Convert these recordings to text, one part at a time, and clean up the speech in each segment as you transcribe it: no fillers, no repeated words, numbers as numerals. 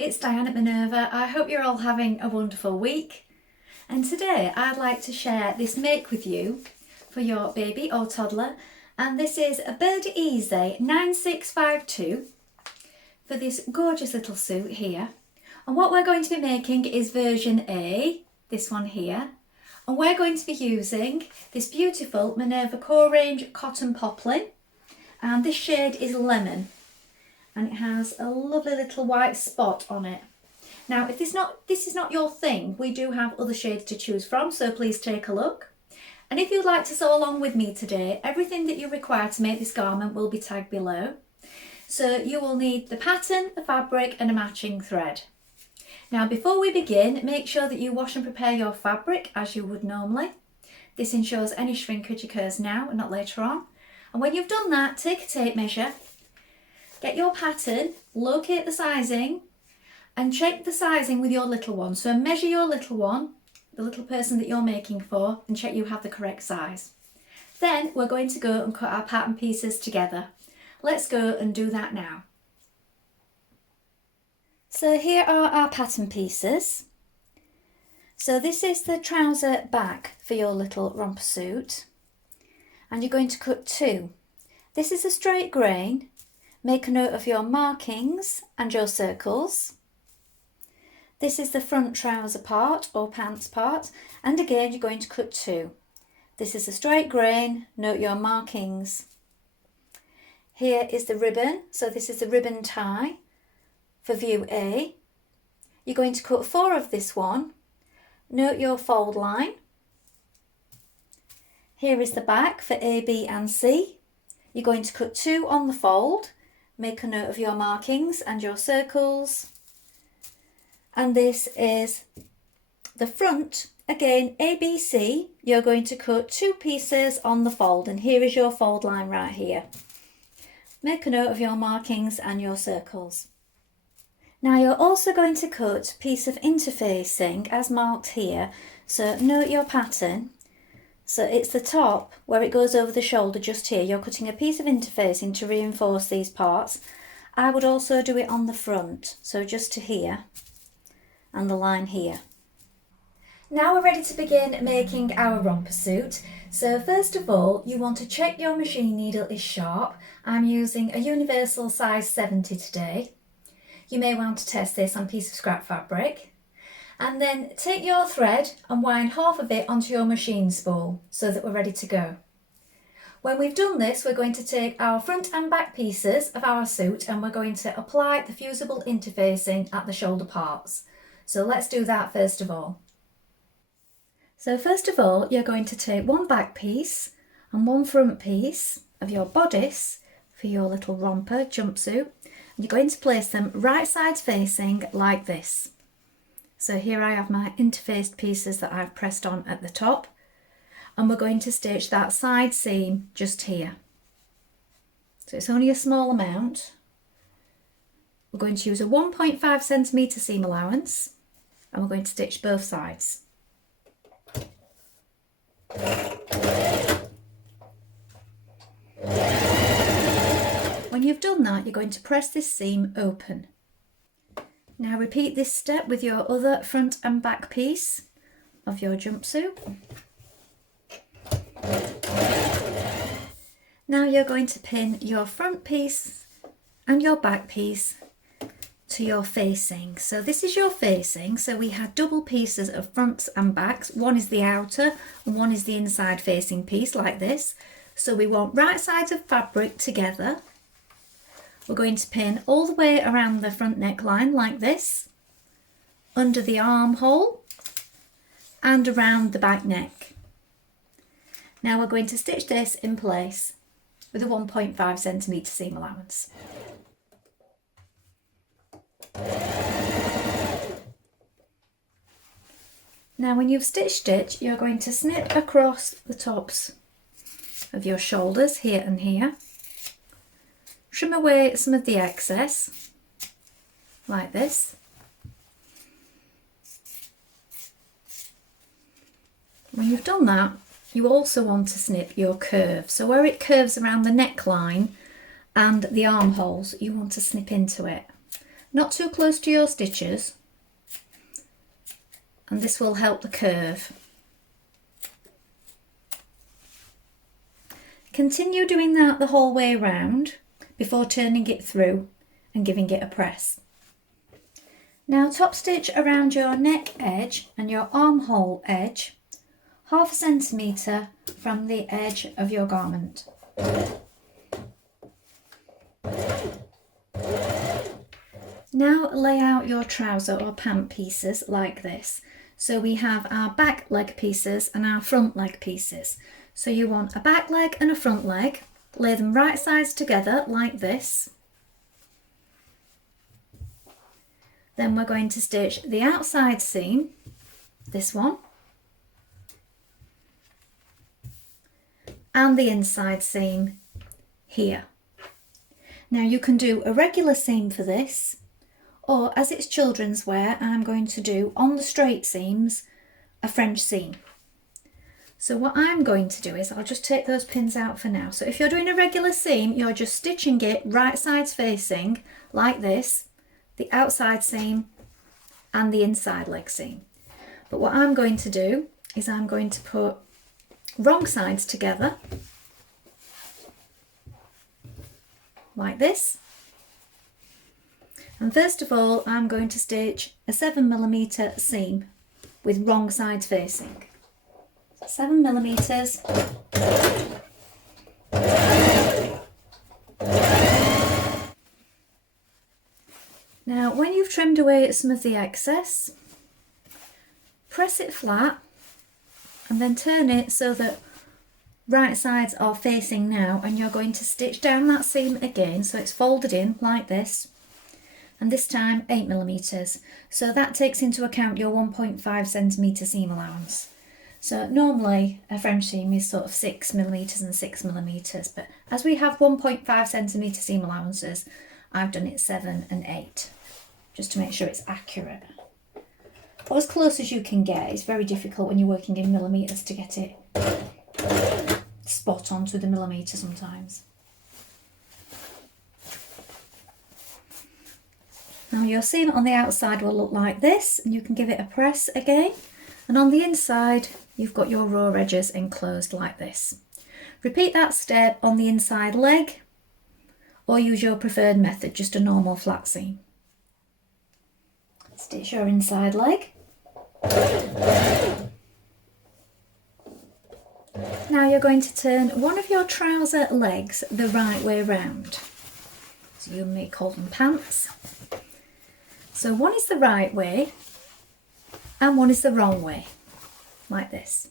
it's Diane at Minerva. I hope you're all having a wonderful week. And today I'd like to share this make with you for your baby or toddler. And this is a Burda Easy 9652 for this gorgeous little suit here. And what we're going to be making is version A, this one here. And we're going to be using this beautiful Minerva Core Range Cotton Poplin. And this shade is Lemon. And it has a lovely little white spot on it. Now, if this is not your thing, we do have other shades to choose from, so please take a look. And if you'd like to sew along with me today, everything that you require to make this garment will be tagged below. So you will need the pattern, the fabric and a matching thread. Now, before we begin, make sure that you wash and prepare your fabric as you would normally. This ensures any shrinkage occurs now and not later on. And when you've done that, take a tape measure. Get your pattern, locate the sizing and check the sizing with your little one. So measure your little one, the little person that you're making for, and check you have the correct size. Then we're going to go and cut our pattern pieces together. Let's go and do that now. So here are our pattern pieces. So this is the trouser back for your little romper suit. And you're going to cut two. This is a straight grain. Make a note of your markings and your circles. This is the front trouser part or pants part, and again you're going to cut two. This is a straight grain, note your markings. Here is the ribbon, so this is the ribbon tie for view A. You're going to cut four of this one, note your fold line. Here is the back for A, B and C. You're going to cut two on the fold. Make a note of your markings and your circles. And this is the front. Again, ABC, you're going to cut two pieces on the fold. And here is your fold line right here. Make a note of your markings and your circles. Now you're also going to cut a piece of interfacing as marked here. So note your pattern. So it's the top where it goes over the shoulder just here. You're cutting a piece of interfacing to reinforce these parts. I would also do it on the front, so just to here and the line here. Now we're ready to begin making our romper suit. So first of all, you want to check your machine needle is sharp. I'm using a universal size 70 today. You may want to test this on a piece of scrap fabric. And then take your thread and wind half of it onto your machine spool so that we're ready to go. When we've done this, we're going to take our front and back pieces of our suit and we're going to apply the fusible interfacing at the shoulder parts. So let's do that first of all. So first of all, you're going to take one back piece and one front piece of your bodice for your little romper jumpsuit. And you're going to place them right sides facing like this. So here I have my interfaced pieces that I've pressed on at the top, and we're going to stitch that side seam just here. So it's only a small amount. We're going to use a 1.5 centimetre seam allowance, and we're going to stitch both sides. When you've done that, you're going to press this seam open. Now repeat this step with your other front and back piece of your jumpsuit. Now you're going to pin your front piece and your back piece to your facing. So this is your facing. So we had double pieces of fronts and backs. One is the outer and one is the inside facing piece like this. So we want right sides of fabric together. We're going to pin all the way around the front neckline like this, under the armhole and around the back neck. Now we're going to stitch this in place with a 1.5 centimetre seam allowance. Now when you've stitched it, you're going to snip across the tops of your shoulders here and here. Trim away some of the excess, like this. When you've done that, you also want to snip your curve. So where it curves around the neckline and the armholes, you want to snip into it. not too close to your stitches, and this will help the curve. Continue doing that the whole way round before turning it through and giving it a press. Now top stitch around your neck edge and your armhole edge, 1/2 centimetre from the edge of your garment. Now lay out your trouser or pant pieces like this. So we have our back leg pieces and our front leg pieces. So you want a back leg and a front leg, lay them right sides together like this. Then we're going to stitch the outside seam, this one, and the inside seam here. Now you can do a regular seam for this, or as it's children's wear, I'm going to do on the straight seams a French seam. So what I'm going to do is I'll just take those pins out for now. So if you're doing a regular seam, you're just stitching it right sides facing like this, the outside seam and the inside leg seam. But what I'm going to do is I'm going to put wrong sides together like this. And first of all, I'm going to stitch a 7mm seam with wrong sides facing. 7mm. Now, when you've trimmed away some of the excess, press it flat and then turn it so that right sides are facing now, and you're going to stitch down that seam again so it's folded in like this, and this time 8mm. So that takes into account your 1.5cm seam allowance. So normally a French seam is sort of 6mm and 6mm, but as we have 1.5cm seam allowances, I've done it 7 and 8, just to make sure it's accurate. Or as close as you can get. It's very difficult when you're working in millimetres to get it spot on to the millimetre sometimes. Now your seam on the outside will look like this, and you can give it a press again, and on the inside you've got your raw edges enclosed like this. Repeat that step on the inside leg, or use your preferred method, just a normal flat seam. Stitch your inside leg. Now you're going to turn one of your trouser legs the right way round. So you may call them pants. So one is the right way and one is the wrong way, like this.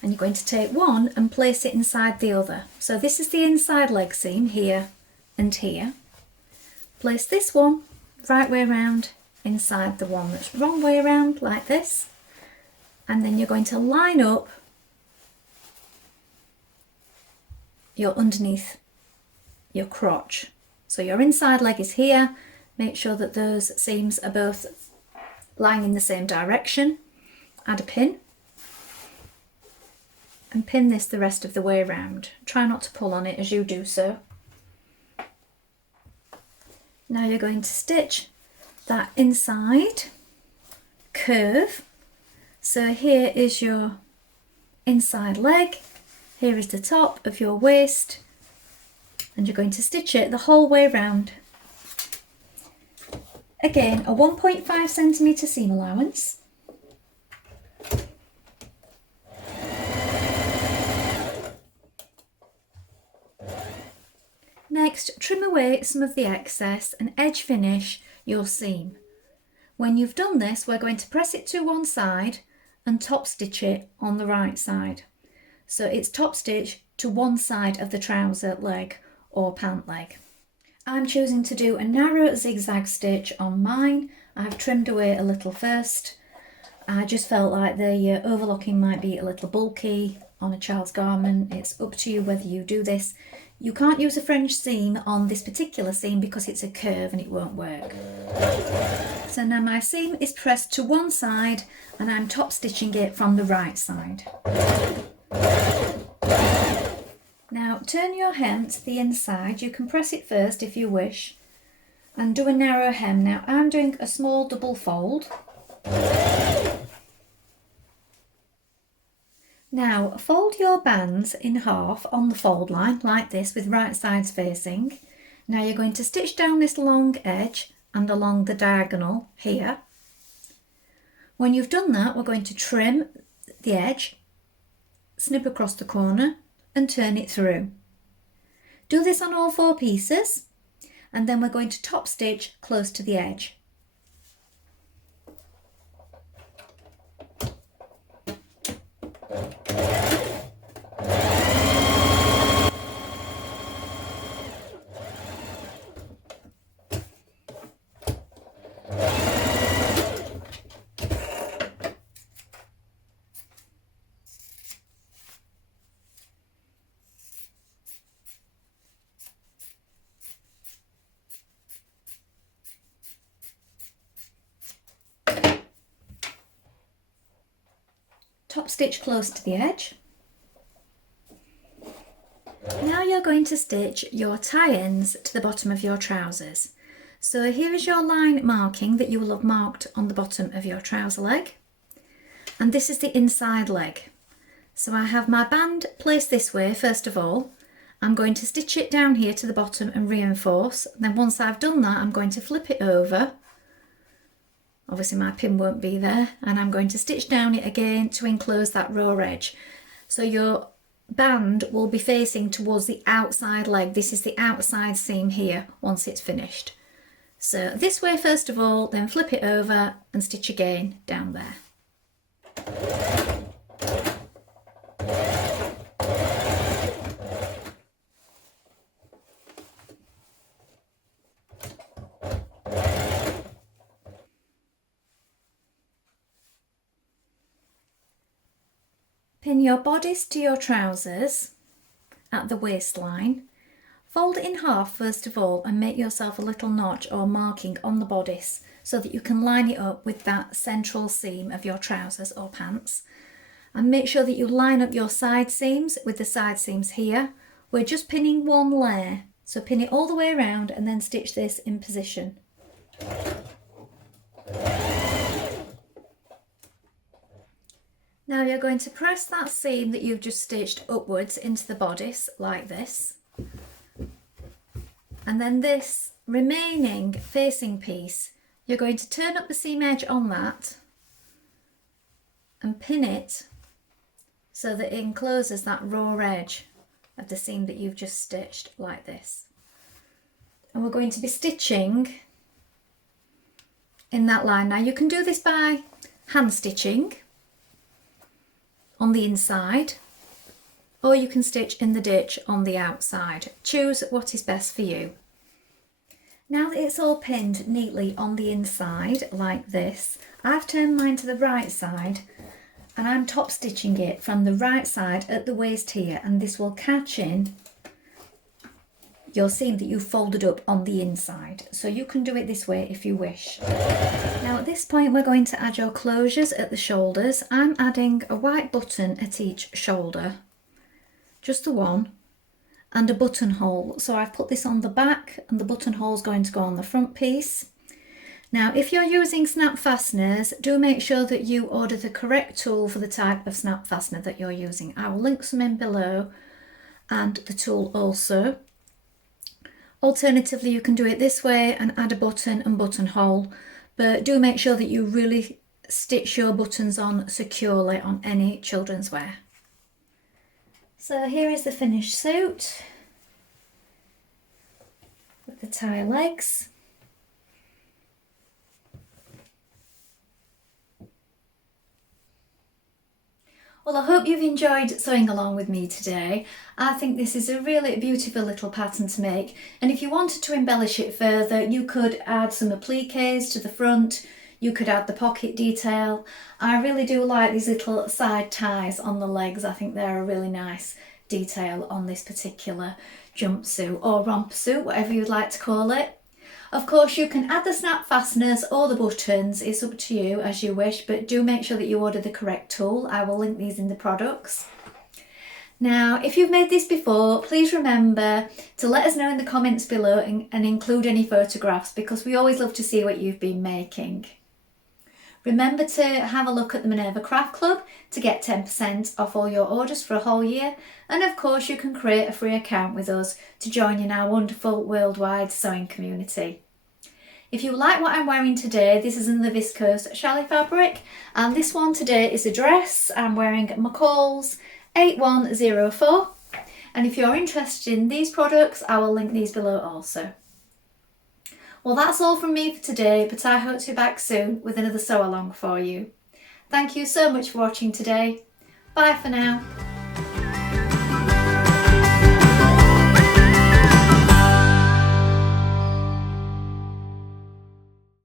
And you're going to take one and place it inside the other. So this is the inside leg seam here and here. Place this one right way round inside the one that's wrong way around, like this. And then you're going to line up your underneath your crotch. So your inside leg is here. Make sure that those seams are both lying in the same direction. Add a pin. And pin this the rest of the way around. Try not to pull on it as you do so. Now you're going to stitch that inside curve. So here is your inside leg, here is the top of your waist, and you're going to stitch it the whole way round. Again, a 1.5cm seam allowance. Next, trim away some of the excess and edge finish your seam. When you've done this, we're going to press it to one side and top stitch it on the right side. So it's top stitch to one side of the trouser leg or pant leg. I'm choosing to do a narrow zigzag stitch on mine. I've trimmed away a little first. I just felt like the overlocking might be a little bulky on a child's garment. It's up to you whether you do this. You can't use a French seam on this particular seam because it's a curve and it won't work. So now my seam is pressed to one side and I'm top stitching it from the right side. Now turn your hem to the inside. You can press it first if you wish. and do a narrow hem. Now I'm doing a small double fold. Now fold your bands in half on the fold line like this with right sides facing. Now you're going to stitch down this long edge and along the diagonal here. When you've done that, we're going to trim the edge, snip across the corner and turn it through. Do this on all 4 pieces and then we're going to top stitch close to the edge. Top stitch close to the edge. Now you're going to stitch your tie-ins to the bottom of your trousers. So here is your line marking that you will have marked on the bottom of your trouser leg. And this is the inside leg. So I have my band placed this way first of all. I'm going to stitch it down here to the bottom and reinforce. Then once I've done that, I'm going to flip it over. Obviously my pin won't be there, and I'm going to stitch down it again to enclose that raw edge. So your band will be facing towards the outside leg. This is the outside seam here once it's finished. So this way first of all, then flip it over and stitch again down there. Pin your bodice to your trousers at the waistline. Fold it in half first of all and make yourself a little notch or marking on the bodice so that you can line it up with that central seam of your trousers or pants. And make sure that you line up your side seams with the side seams here. We're just pinning one layer, so pin it all the way around and then stitch this in position. Now you're going to press that seam that you've just stitched upwards into the bodice like this. And then this remaining facing piece, you're going to turn up the seam edge on that and pin it so that it encloses that raw edge of the seam that you've just stitched like this. And we're going to be stitching in that line. Now you can do this by hand stitching on the inside, or you can stitch in the ditch on the outside. Choose what is best for you. Now that it's all pinned neatly on the inside like this, I've turned mine to the right side and I'm top stitching it from the right side at the waist here, and this will catch in your seam that you folded up on the inside. So you can do it this way if you wish. Now at this point we're going to add your closures at the shoulders. I'm adding a white button at each shoulder, just the one, and a buttonhole. So I've put this on the back and the buttonhole is going to go on the front piece. Now if you're using snap fasteners, do make sure that you order the correct tool for the type of snap fastener that you're using. I will link some in below and the tool also. Alternatively, you can do it this way and add a button and buttonhole, but do make sure that you really stitch your buttons on securely on any children's wear. So here is the finished suit with the tie legs. Well, I hope you've enjoyed sewing along with me today. I think this is a really beautiful little pattern to make, and if you wanted to embellish it further, you could add some appliques to the front, you could add the pocket detail. I really do like these little side ties on the legs. I think they're a really nice detail on this particular jumpsuit or romper suit, whatever you'd like to call it. Of course, you can add the snap fasteners or the buttons, it's up to you as you wish, but do make sure that you order the correct tool. I will link these in the products. Now, if you've made this before, please remember to let us know in the comments below and include any photographs, because we always love to see what you've been making. Remember to have a look at the Minerva Craft Club to get 10% off all your orders for a whole year. And of course, you can create a free account with us to join in our wonderful worldwide sewing community. If you like what I'm wearing today, this is in the viscose challis fabric, and this one today is a dress. I'm wearing McCall's 8104, and if you're interested in these products, I will link these below also. Well, that's all from me for today, but I hope to be back soon with another sew along for you. Thank you so much for watching today. Bye for now.